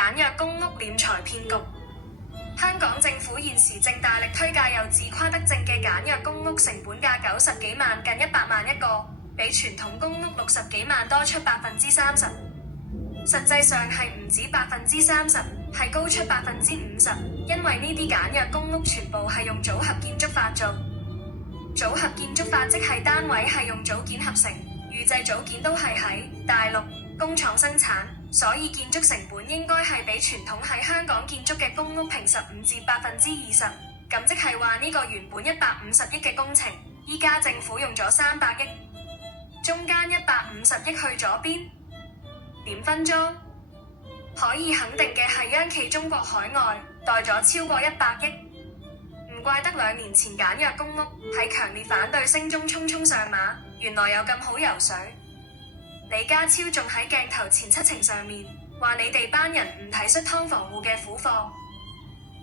簡約公屋斂財騙局。香港政府現時正大力推介又自誇得正嘅簡約公屋，成本價90幾萬，近100萬一個，比傳統公屋60幾萬多出30%。實際上係唔止30%，係高出50%，因為呢啲簡約公屋全部係用組合建築法做。組合建築法即係單位係用組件合成，預製組件都係喺大陸工廠生產，所以建築成本應該係比傳統喺香港建築嘅公屋平15%至20%。咁即係話呢個原本150億嘅工程，依家政府用咗300億，中間150億去咗邊？點分租？可以肯定嘅係央企中國海外貸咗超過100億。唔怪得2年前簡約公屋喺強烈反對聲中匆匆上馬，原來有咁好游水。李家超仲喺鏡頭前七情上面話你哋班人唔體恤劏房戶嘅苦況。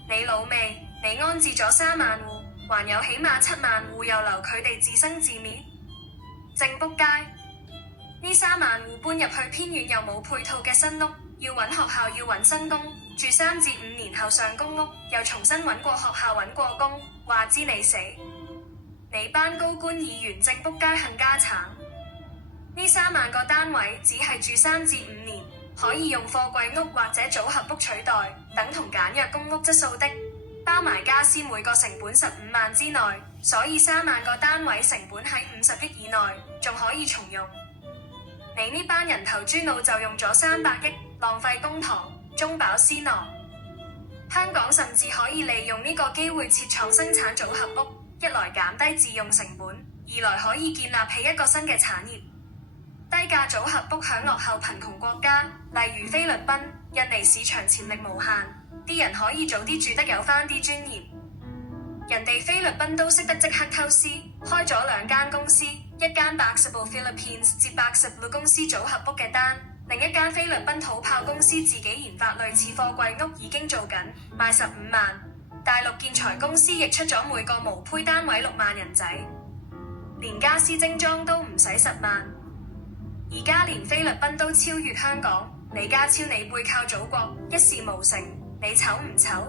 你老味，你安置咗3萬戶，還有起碼7萬戶又留佢哋自生自滅，正仆街。呢3萬戶搬入去偏遠又冇配套嘅新屋，要揾學校要揾新工，住3至5年後上公屋，又重新揾過學校揾過工，話知你死。你班高官議員正仆街冚家產。呢3萬個單位只係住3至5年，可以用貨櫃屋或者組合屋取代，等同簡約公屋質素的，包埋家私每個成本15萬之內，所以3萬個單位成本喺50億以內，仲可以重用。你呢班人頭豬腦就用咗300億，浪費公帑，中飽私囊。香港甚至可以利用呢個機會設廠生產組合屋，一來減低自用成本，二來可以建立起一個新嘅產業。低價組合屋響落後貧窮國家，例如菲律賓、印尼市場潛力無限，啲人可以早啲住得有返啲尊嚴。人哋菲律賓都識得即刻偷師，開咗2間公司，一間Baxable Philippines 接Baxable公司組合屋嘅單，另一間菲律賓土炮公司自己研發類似貨櫃屋已經做緊，賣15萬。大陸建材公司亦出咗每個無胚單位6萬人仔，連家私精裝都唔使10萬。而家連菲律賓都超越香港，李家超你背靠祖國，一事無成，你醜唔醜？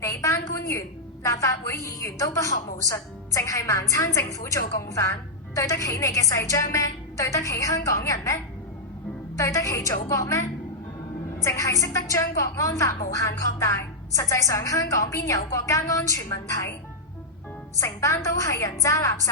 你班官員、立法會議員都不學無術，淨係盲撐政府做共犯，對得起你嘅誓章咩？對得起香港人咩？對得起祖國咩？淨係識得將國安法無限擴大，實際上香港邊有國家安全問題？成班都係人渣垃圾。